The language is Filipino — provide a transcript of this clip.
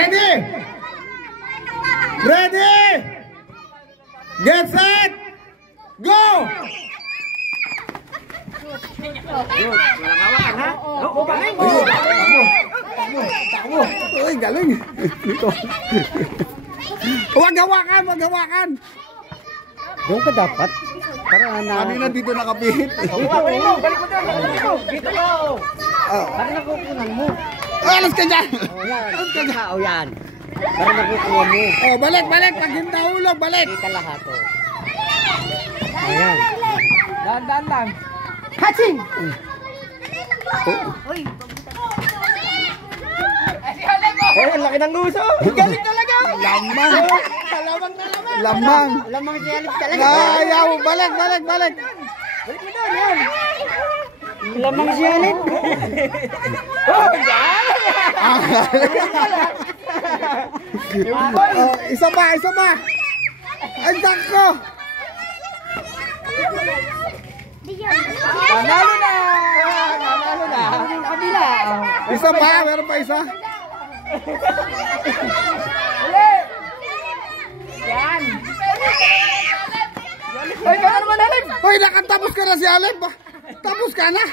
Ready? Ready? Get set! Go! Uy, galing. Huwag hawakan, huwag hawakan. Doon ka dapat. Para na... Kanina dito nakapihit. Dito na. Para nakukunan mo. Alas ka dyan! Alas ka dyan. O yan. Para nakukunan mo. Oh, balik, balik. Pag hindi nahulog, balik. Dito lahat o. Ayan. Dahan-dahan lang. Hatching! Oh, ang laki ng luso. Galing talaga. Lamang. Lamang na lamang. Lamang. Lamang si Alip talaga. Ayaw. Balik, balik, balik. Balik mo doon, yan. Lamang si Alip. Oh, isa pa, isa pa. Ay, dako. Nanalo na. Nanalo na. Ang kabila. Isa pa, meron pa isa. Ulit. Yan. Ay, kaya naman Alip. Hoy, nakatapos ka na si Alep. Tapos ka na.